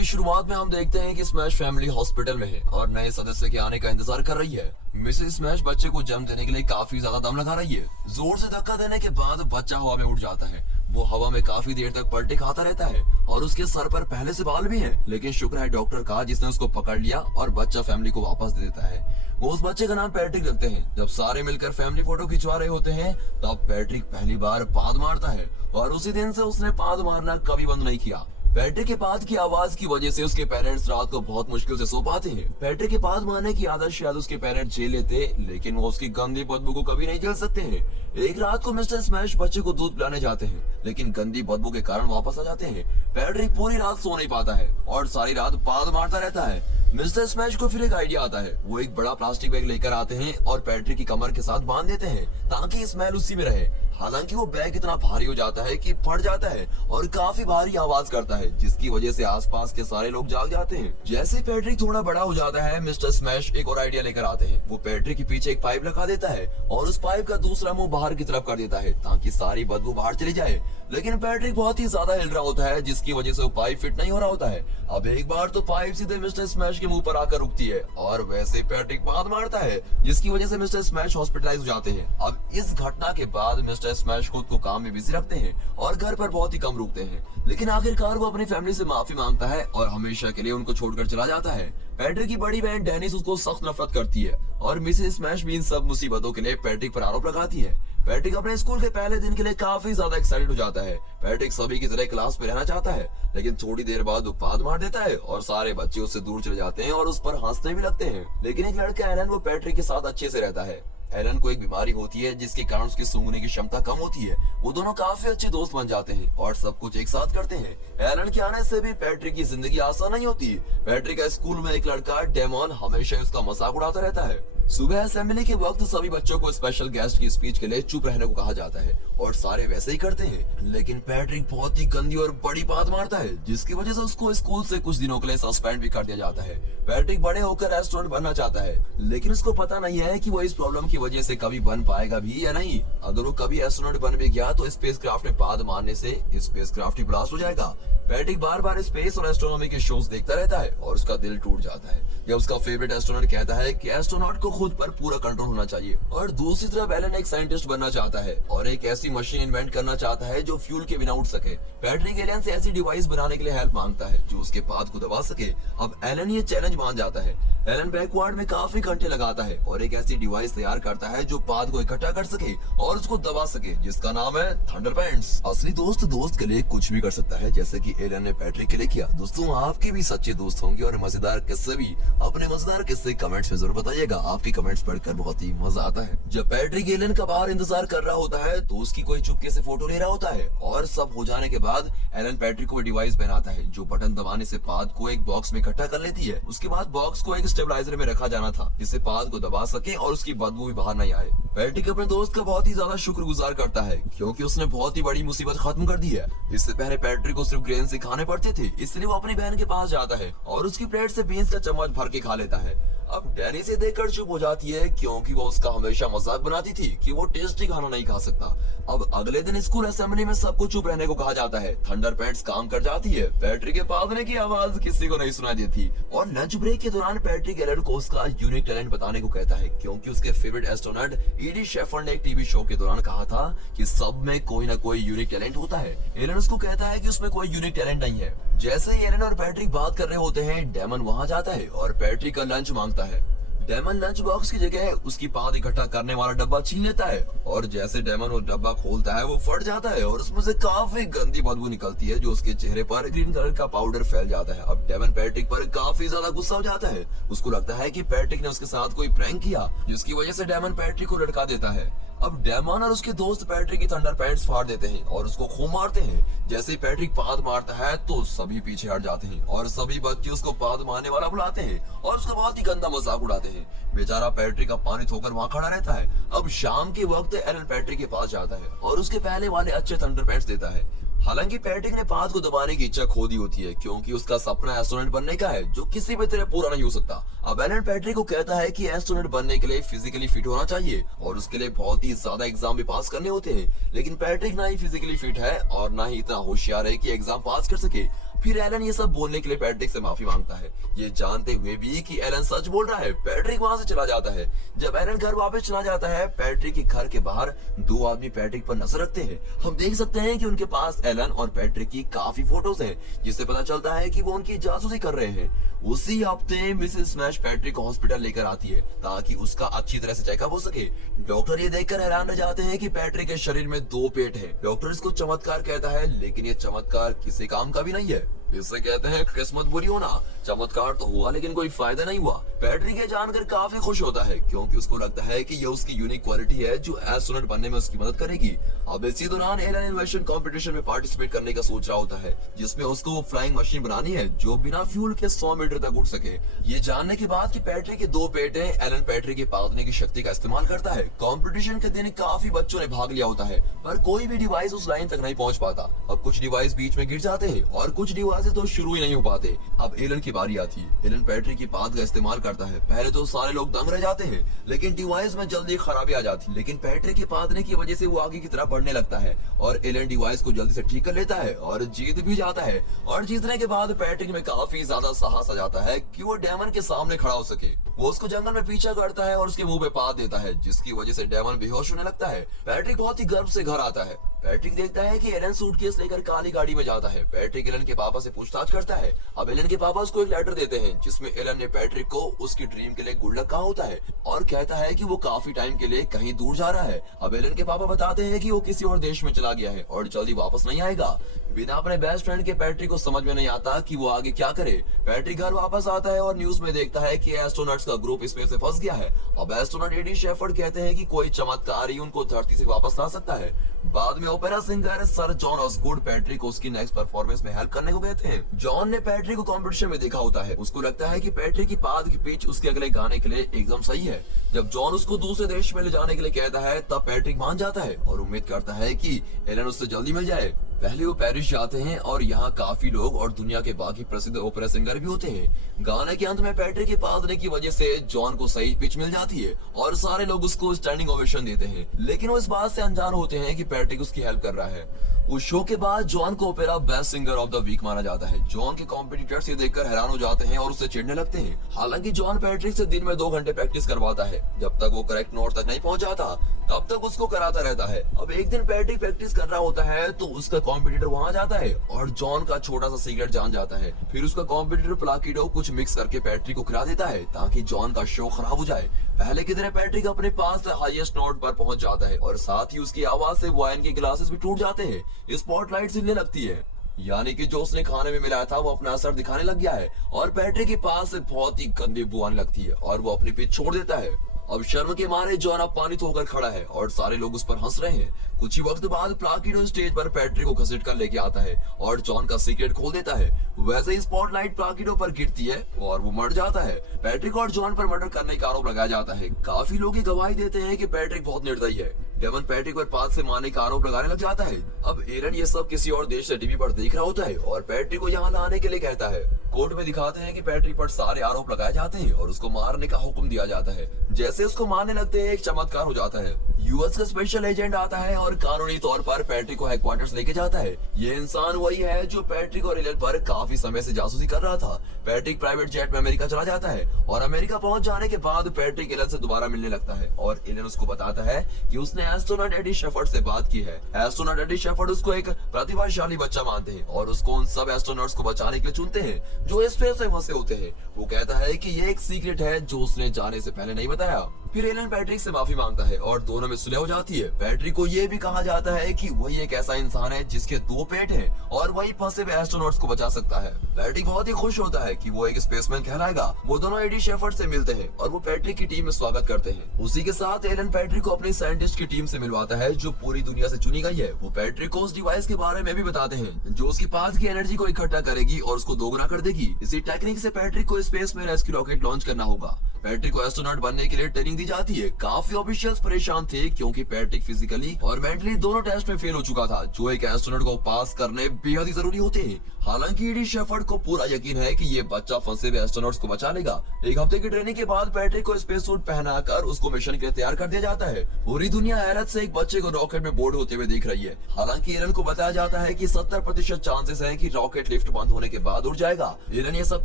की शुरुआत में हम देखते हैं कि स्मैश फैमिली हॉस्पिटल में है और नए सदस्य के आने का इंतजार कर रही है। मिसेस स्मैश बच्चे को जन्म देने के लिए काफी ज्यादा दम लगा रही है। जोर से धक्का देने के बाद बच्चा हवा में उड़ जाता है। वो हवा में काफी देर तक पलटे खाता रहता है और उसके सर पर पहले से बाल भी हैं। लेकिन शुक्र है डॉक्टर का जिसने उसको पकड़ लिया और बच्चा फैमिली को वापस दे देता है। वो उस बच्चे का नाम पैट्रिक रखते हैं। जब सारे मिलकर फैमिली फोटो खिंचवा रहे होते हैं तब पैट्रिक पहली बार पाद मारता है और उसी दिन से उसने पाद मारना कभी बंद नहीं किया। पैट्रिक के पाद की आवाज की वजह से उसके पेरेंट्स रात को बहुत मुश्किल से सो पाते हैं। पैट्रिक के पाद मारने की आदत शायद उसके पेरेंट्स झेल लेते, लेकिन वो उसकी गंदी बदबू को कभी नहीं झेल सकते हैं। एक रात को मिस्टर स्मैश बच्चे को दूध पिलाने जाते हैं, लेकिन गंदी बदबू के कारण वापस आ जाते हैं। पैट्रिक पूरी रात सो नहीं पाता है और सारी रात पाद मारता रहता है। मिस्टर स्मैश को फिर एक आइडिया आता है। वो एक बड़ा प्लास्टिक बैग लेकर आते हैं और पैट्रिक की कमर के साथ बांध देते हैं ताकि स्मेल उसी में रहे। हालांकि वो बैग इतना भारी हो जाता है कि फट जाता है और काफी भारी आवाज करता है, जिसकी वजह से आसपास के सारे लोग जाग जाते हैं। जैसे पैट्रिक थोड़ा बड़ा हो जाता है मिस्टर स्मैश एक और आइडिया लेकर आते हैं। वो पैट्रिक के पीछे एक पाइप लगा देता है और उस पाइप का दूसरा मुंह बाहर की तरफ कर देता है ताकि सारी बदबू बाहर चली जाए। लेकिन पैट्रिक बहुत ही ज्यादा हिल रहा होता है, जिसकी वजह से वो पाइप फिट नहीं हो रहा होता है। अब एक बार तो पाइप सीधे मिस्टर स्मैश के मुंह पर आकर रुकती है और वैसे पैट्रिक पाद मारता है, जिसकी वजह से मिस्टर स्मैश हॉस्पिटलाइज हो जाते हैं। अब इस घटना के बाद मिस्टर स्मैश खुद को काम में बिजी रखते हैं और घर पर बहुत ही कम रुकते हैं। लेकिन आखिरकार वो अपनी फैमिली से माफी मांगता है और हमेशा के लिए उनको छोड़कर चला जाता है। पैट्रिक की बड़ी बहन डेनिस उसको सख्त नफरत करती है और मिसेस स्मैश भी इन सब मुसीबतों के लिए पैट्रिक पर आरोप लगाती है। पैट्रिक अपने स्कूल के पहले दिन के लिए काफी ज्यादा एक्साइटेड हो जाता है। पैट्रिक सभी की तरह क्लास में रहना चाहता है, लेकिन थोड़ी देर बाद वो पाद मार देता है और सारे बच्चे उससे दूर चले जाते हैं और उस पर हंसने भी लगते हैं। लेकिन एक लड़का एलन वो पैट्रिक के साथ अच्छे से रहता है। एलन को एक बीमारी होती है जिसके कारण उसकी सूंघने की क्षमता कम होती है। वो दोनों काफी अच्छे दोस्त बन जाते हैं और सब कुछ एक साथ करते हैं। एलन के आने से भी पैट्रिक की जिंदगी आसान नहीं होती। पैट्रिक का स्कूल में एक लड़का डेमन हमेशा उसका मजाक उड़ाता रहता है। सुबह असेंबली के वक्त सभी बच्चों को स्पेशल गेस्ट की स्पीच के लिए चुप रहने को कहा जाता है और सारे वैसे ही करते हैं। लेकिन पैट्रिक बहुत ही गंदी और बड़ी बात मारता है, जिसकी वजह से उसको स्कूल से कुछ दिनों के लिए सस्पेंड भी कर दिया जाता है। पैट्रिक बड़े होकर रेस्टोरेंट बनना चाहता है, लेकिन उसको पता नहीं है कि वो इस प्रॉब्लम की वजह से कभी बन पाएगा भी या नहीं। अगर वो कभी एस्ट्रोनॉट बन भी गया तो स्पेसक्राफ्ट में पाद मारने से स्पेसक्राफ्ट ही ब्लास्ट हो जाएगा। पैट्रिक बार बार स्पेस और एस्ट्रोनॉमी के शोज देखता रहता है और उसका दिल टूट जाता है जब उसका फेवरेट एस्ट्रोनॉट कहता है कि एस्ट्रोनॉट को खुद पर पूरा कंट्रोल होना चाहिए। और दूसरी तरफ एलन एक साइंटिस्ट बनना चाहता है और एक ऐसी मशीन इन्वेंट करना चाहता है जो फ्यूल के बिना उड़ सके। पैट्रिक एलन से ऐसी डिवाइस बनाने के लिए हेल्प मांगता है जो उसके पाद को दबा सके। अब एलन ये चैलेंज मान जाता है। एलन बैकवर्ड में काफी घंटे लगाता है और एक ऐसी डिवाइस तैयार करता है जो पाद को इकट्ठा कर सके और उसको दबा सके, जिसका नाम है थंडरपेंट्स। असली दोस्त दोस्त के लिए कुछ भी कर सकता है, जैसे कि एलन ने पैट्रिक के लिए किया। दोस्तों, आपके भी सच्चे दोस्त होंगे और मजेदार किस्से भी। अपने मजेदार किस्से कमेंट्स में जरूर बताइएगा। आपकी कमेंट्स पढ़कर बहुत ही मजा आता है। जब पैट्रिक एलन का बाहर इंतजार कर रहा होता है तो उसकी कोई चुपके से फोटो ले रहा होता है और सब हो जाने के बाद एलन पैट्रिक को डिवाइस पहनाता है जो बटन दबाने से पाद को एक बॉक्स में इकट्ठा कर लेती है। उसके बाद बॉक्स को एक स्टेबलाइजर में रखा जाना था जिससे पाद को दबा सके और उसकी बदबू भी बाहर नहीं आए। पैट्रिक अपने दोस्त का बहुत ही ज्यादा शुक्रगुजार करता है क्योंकि उसने बहुत ही बड़ी मुसीबत खत्म कर दी है। इससे पहले पैट्रिक को सिर्फ ग्रेन से खाने पड़ते थे, इसलिए वो अपनी बहन के पास जाता है और उसकी प्लेट से बीन्स का चम्मच भर के खा लेता है। अब डैनी से देखकर चुप हो जाती है क्योंकि वो उसका हमेशा मजाक बनाती थी कि वो टेस्टी खाना नहीं खा सकता। अब अगले दिन स्कूल असेंबली में सबको चुप रहने को कहा जाता है। थंडरपेंट्स काम कर जाती है। पैट्रिक के पादने की आवाज किसी को नहीं सुनाई देती और लंच ब्रेक के दौरान पैट्रिक एलन को उसका यूनिक टैलेंट बताने को कहता है क्योंकि उसके फेवरेट एस्ट्रोनॉट ईडी शेफर्ड ने एक टीवी शो के दौरान कहा था कि सब में कोई ना कोई यूनिक टैलेंट होता है। एलन उसको कहता है कि उसमें कोई यूनिक टैलेंट नहीं है। जैसे ही एलन और पैट्रिक बात कर रहे होते हैं, डेमन वहां जाता है और पैट्रिक का लंच मांगता है। डेमन लंच बॉक्स की जगह उसकी पाद इकट्ठा करने वाला डब्बा छीन लेता है और जैसे डेमन वो डब्बा खोलता है वो फट जाता है और उसमें से काफी गंदी बदबू निकलती है जो उसके चेहरे पर ग्रीन कलर का पाउडर फैल जाता है। अब डेमन पैट्रिक पर काफी ज्यादा गुस्सा हो जाता है। उसको लगता है कि पैट्रिक ने उसके साथ कोई प्रैंक किया, जिसकी वजह से डेमन पैट्रिक को लटका देता है। अब डेमन और उसके दोस्त पैट्रिक की थंडरपेंट्स फाड़ देते हैं और उसको खूब मारते हैं। जैसे ही पैट्रिक पाद मारता है तो सभी पीछे हट जाते हैं और सभी बच्चे उसको पाद मारने वाला बुलाते हैं और उसका बहुत ही गंदा मजाक उड़ाते हैं। बेचारा पैट्रिक का पानी धोकर वहाँ खड़ा रहता है। अब शाम के वक्त एलन पैट्रिक के पास जाता है और उसके पहले वाले अच्छे थंडरपेंट्स देता है। हालांकि पैट्रिक ने पाद को दबाने की इच्छा खो दी होती है क्योंकि उसका सपना एस्ट्रोनॉट बनने का है जो किसी भी तरह पूरा नहीं हो सकता। अब एलन पैट्रिक को कहता है कि एस्ट्रोनॉट बनने के लिए फिजिकली फिट होना चाहिए और उसके लिए बहुत ही ज्यादा एग्जाम भी पास करने होते हैं। लेकिन पैट्रिक ना ही फिजिकली फिट है और ना ही इतना होशियार है कि एग्जाम पास कर सके। फिर एलन ये सब बोलने के लिए पैट्रिक से माफी मांगता है, ये जानते हुए भी कि एलन सच बोल रहा है। पैट्रिक वहां से चला जाता है। जब एलन घर वापस चला जाता है, पैट्रिक के घर के बाहर दो आदमी पैट्रिक पर नजर रखते हैं। हम देख सकते हैं कि उनके पास एलन और पैट्रिक की काफी फोटोज हैं, जिससे पता चलता है कि वो उनकी जासूसी कर रहे हैं। उसी हफ्ते मिसेस स्मैश पैट्रिक को हॉस्पिटल लेकर आती है ताकि उसका अच्छी तरह से चेकअप हो सके। डॉक्टर ये देखकर हैरान रह जाते हैं कि पैट्रिक के शरीर में 2 पेट है। डॉक्टर इसको चमत्कार कहता है, लेकिन ये चमत्कार किसी काम का भी नहीं है। इससे कहते हैं किस्मत बुरी होना। चमत्कार तो हुआ लेकिन कोई फायदा नहीं हुआ। पैट्रिक ये जानकर काफी खुश होता है क्योंकि उसको लगता है कि ये उसकी यूनिक क्वालिटी है जो एस्ट्रोनॉट बनने में उसकी मदद करेगी। अब इसी दौरान एलन इन्वेंशन कंपटीशन में पार्टिसिपेट करने का सोच रहा होता है, जिसमें उसको वो फ्लाइंग मशीन बनानी है जो बिना फ्यूल के 100 मीटर तक उड़ सके। ये जानने के बाद कि पैट्रिक के 2 पेट हैं, एलन पैट्रिक के पादने की शक्ति का इस्तेमाल करता है। कंपटीशन के दिन काफी बच्चों ने भाग लिया होता है, पर कोई भी डिवाइस उस लाइन तक नहीं पहुंच पाता। अब कुछ डिवाइस बीच में गिर जाते हैं और कुछ डिवाइस तो शुरू ही नहीं हो पाते। अब एलन की बारी आती है। एलन पैट्रिक की पाद का इस्तेमाल करता है। पहले तो सारे लोग दंग रह जाते हैं, लेकिन डिवाइस में जल्दी खराबी आ जाती है। लेकिन पैट्रिक के पादने की वजह से वो आगे की तरफ बढ़ने लगता है और एलन डिवाइस को जल्दी से ठीक कर लेता है और जीत भी जाता है। और जीतने के बाद पैट्रिक में काफी ज्यादा साहस आ जाता है कि वो डेमन के सामने खड़ा हो सके। वो उसको जंगल में पीछा करता है और उसके मुंह पे पाद देता है, जिसकी वजह से डेमन बेहोश होने लगता है। पैट्रिक बहुत ही गर्व से घर आता है। पैट्रिक देखता है कि एलन सूटकेस लेकर काली गाड़ी में जाता है। पैट्रिक एलन के पापा से पूछताछ करता है। अब एलन के पापा उसको एक लेटर देते हैं जिसमें एलन ने पैट्रिक को उसकी ड्रीम के लिए गुड लक कहा होता है और कहता है कि वो काफी टाइम के लिए कहीं दूर जा रहा है। अब एलन के पापा बताते हैं कि वो किसी और देश में चला गया है और जल्दी वापस नहीं आएगा। बिना अपने बेस्ट फ्रेंड के पैट्रिक को समझ में नहीं आता कि वो आगे क्या करे। पैट्रिक घर वापस आता है और न्यूज में देखता है कि एस्ट्रोनॉट्स का ग्रुप स्पेस से फंस गया है। अब एस्ट्रोनॉट एडी शेफर्ड कहते हैं कि कोई चमत्कार ही उनको धरती से वापस ला सकता है। बाद में opera singer sir John Osgood Patrick को उसकी नेक्स्ट परफॉर्मेंस में हेल्प करने को कहते हैं। जॉन ने पैट्रिक को कॉम्पिटिशन में देखा होता है। उसको लगता है कि पैट्रिक की पाद की पिच उसके अगले गाने के लिए एकदम सही है। जब जॉन उसको दूसरे देश में ले जाने के लिए कहता है, तब पैट्रिक मान जाता है और उम्मीद करता है कि एलन उससे जल्दी मिल जाए। पहले वो पेरिस जाते हैं और यहाँ काफी लोग और दुनिया के बाकी प्रसिद्ध ओपेरा सिंगर भी होते हैं। गाने के अंत में पैट्रिक के पादने की वजह से जॉन को सही पिच मिल जाती है और सारे लोग उसको स्टैंडिंग ओवेशन देते हैं, लेकिन वो इस बात से अनजान होते हैं कि पैट्रिक उसकी हेल्प कर रहा है। उस शो के बाद जॉन को opera best singer of the week माना जाता है। जॉन के कॉम्पिटिटर्स ये देखकर हैरान हो जाते हैं और उससे चिढ़ने लगते हैं। हालांकि जॉन पैट्रिक से दिन में 2 घंटे प्रैक्टिस करवाता है। जब तक वो करेक्ट नोट तक नहीं पहुंच जाता तब तक उसको कराता रहता है। अब एक दिन पैट्रिक प्रैक्टिस कर रहा होता है तो उसका कॉम्पिटिटर वहां जाता है और जॉन का छोटा सा सीक्रेट जान जाता है। फिर उसका कॉम्पिटिटर प्लाकिडो कुछ मिक्स करके पैट्रिक को खिला देता है ताकि जॉन का शो खराब हो जाए। पहले की तरह पैट्रिक अपने पास हाईएस्ट नोट पर पहुंच जाता है और साथ ही उसकी आवाज से वाइन के ग्लासेस भी टूट जाते हैं। स्पॉटलाइट हिलने लगती है, यानी कि जो उसने खाने में मिलाया था वो अपना असर दिखाने लग गया है और पैट्रिक के पास से बहुत ही गंदी बू आने लगती है और वो अपनी पिच छोड़ देता है। अब शर्म के मारे जॉन अपमानित होकर खड़ा है और सारे लोग उस पर हंस रहे हैं। कुछ ही वक्त बाद प्लाकिडो स्टेज पर पैट्रिक को घसीट कर लेके आता है और जॉन का सीक्रेट खोल देता है। वैसे ही स्पॉटलाइट प्लाकिडो पर गिरती है और वो मर जाता है। पैट्रिक और जॉन पर मर्डर करने का आरोप लगाया जाता है। काफी लोग ये गवाही देते हैं कि पैट्रिक बहुत निर्दयी है। डेमन पैट्रिक पर पाद से मारने का आरोप लगाने लग जाता है। अब एलन ये सब किसी और देश से टीवी पर देख रहा होता है और पैट्रिक को यहाँ लाने के लिए कहता है। कोर्ट में दिखाते हैं कि पैट्रिक पर सारे आरोप लगाए जाते हैं और उसको मारने का हुक्म दिया जाता है। जैसे उसको मारने लगते हैं एक चमत्कार हो जाता है। यूएस का स्पेशल एजेंट आता है और कानूनी तौर पर पैट्रिक को हेडक्वार्टर्स लेके जाता है। ये इंसान वही है जो पैट्रिक और एलन पर काफी समय से जासूसी कर रहा था। पैट्रिक प्राइवेट जेट में अमेरिका चला जाता है और अमेरिका पहुंच जाने के बाद पैट्रिक एलन से दोबारा मिलने लगता है और एलन उसको बताता है कि उसने एस्ट्रोनॉट एडी शेफर्ड से बात की है। एस्ट्रोनॉट एडी शेफर्ड उसको एक प्रतिभाशाली बच्चा मानते हैं और उसको उन सब एस्ट्रोनॉट्स को बचाने के लिए चुनते हैं जो स्पेस में फंसे होते हैं। वो कहता है कि ये एक सीक्रेट है जो उसने जाने से पहले नहीं बताया। फिर एलन पैट्रिक से माफी मांगता है और दोनों में सुलह हो जाती है। पैट्रिक को ये भी कहा जाता है कि वही एक ऐसा इंसान है जिसके 2 पेट हैं और वही फंसे हुए एस्ट्रोनॉट्स को बचा सकता है। पैट्रिक बहुत ही खुश होता है कि वो एक स्पेसमैन कहलाएगा। वो दोनों एडी शेफर्ड से मिलते हैं और वो पैट्रिक की टीम में स्वागत करते हैं। उसी के साथ एलन पैट्रिक को अपनी साइंटिस्ट की टीम से मिलवाता है जो पूरी दुनिया से चुनी गई है। वो पैट्रिक को उस डिवाइस के बारे में भी बताते हैं जो उसकी पाथ की एनर्जी को इकट्ठा करेगी और उसको दोगुना कर देगी। इसी टेक्निक से पैट्रिक को स्पेस में रेस्क्यू रॉकेट लॉन्च करना होगा। पैट्रिक को एस्ट्रोनॉट बनने के लिए ट्रेनिंग दी जाती है। काफी ऑफिशियल्स परेशान थे क्योंकि पैट्रिक फिजिकली और मेंटली दोनों टेस्ट में फेल हो चुका था, जो एक एस्ट्रोनॉट को पास करने बेहद ही जरूरी होते हैं। हालांकि ईडी शेफर्ड को पूरा यकीन है कि ये बच्चा फंसे हुए एस्ट्रोनॉट्स को बचा लेगा। एक हफ्ते की ट्रेनिंग के बाद पैट्रिक को स्पेस सूट पहनाकर उसको मिशन के लिए तैयार कर दिया जाता है। पूरी दुनिया हैरत से एक बच्चे को रॉकेट में बोर्ड होते हुए देख रही है। हालांकि एलन को बताया जाता है कि 70% चांसेस है कि रॉकेट लिफ्ट बंद होने के बाद उड़ जाएगा। एलन ये सब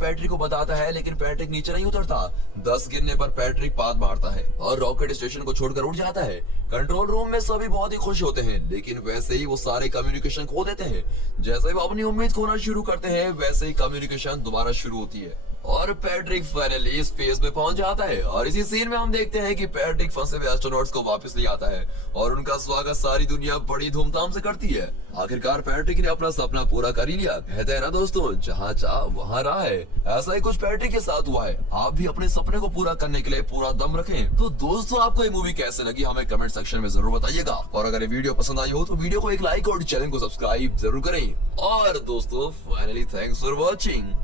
पैट्रिक को बताता है, लेकिन पैट्रिक नीचे नहीं उतरता। 10 गिरने पर पैट्रिक पाद मारता है और रॉकेट स्टेशन को छोड़कर उड़ जाता है। कंट्रोल रूम में सभी बहुत ही खुश होते हैं, लेकिन वैसे ही वो सारे कम्युनिकेशन खो देते हैं। जैसे ही वो अपनी उम्मीद खोना शुरू करते हैं, वैसे ही कम्युनिकेशन दोबारा शुरू होती है और पैट्रिक फाइनली स्पेस में पहुंच जाता है। और इसी सीन में हम देखते हैं कि पैट्रिक फंसे हुए एस्ट्रोनॉट्स को वापस ले आता है और उनका स्वागत सारी दुनिया बड़ी धूमधाम से करती है। आखिरकार पैट्रिक ने अपना सपना पूरा कर ही लिया। कहते हैं ना दोस्तों, जहाँ चाह वहाँ राह है। ऐसा ही कुछ पैट्रिक के साथ हुआ है। आप भी अपने सपने को पूरा करने के लिए पूरा दम रखें। तो दोस्तों, आपको ये मूवी कैसे लगी हमें कमेंट सेक्शन में जरूर बताइएगा। और अगर ये वीडियो पसंद आई हो तो वीडियो को एक लाइक और चैनल को सब्सक्राइब जरूर करें। और दोस्तों, फाइनली थैंक्स फॉर वॉचिंग।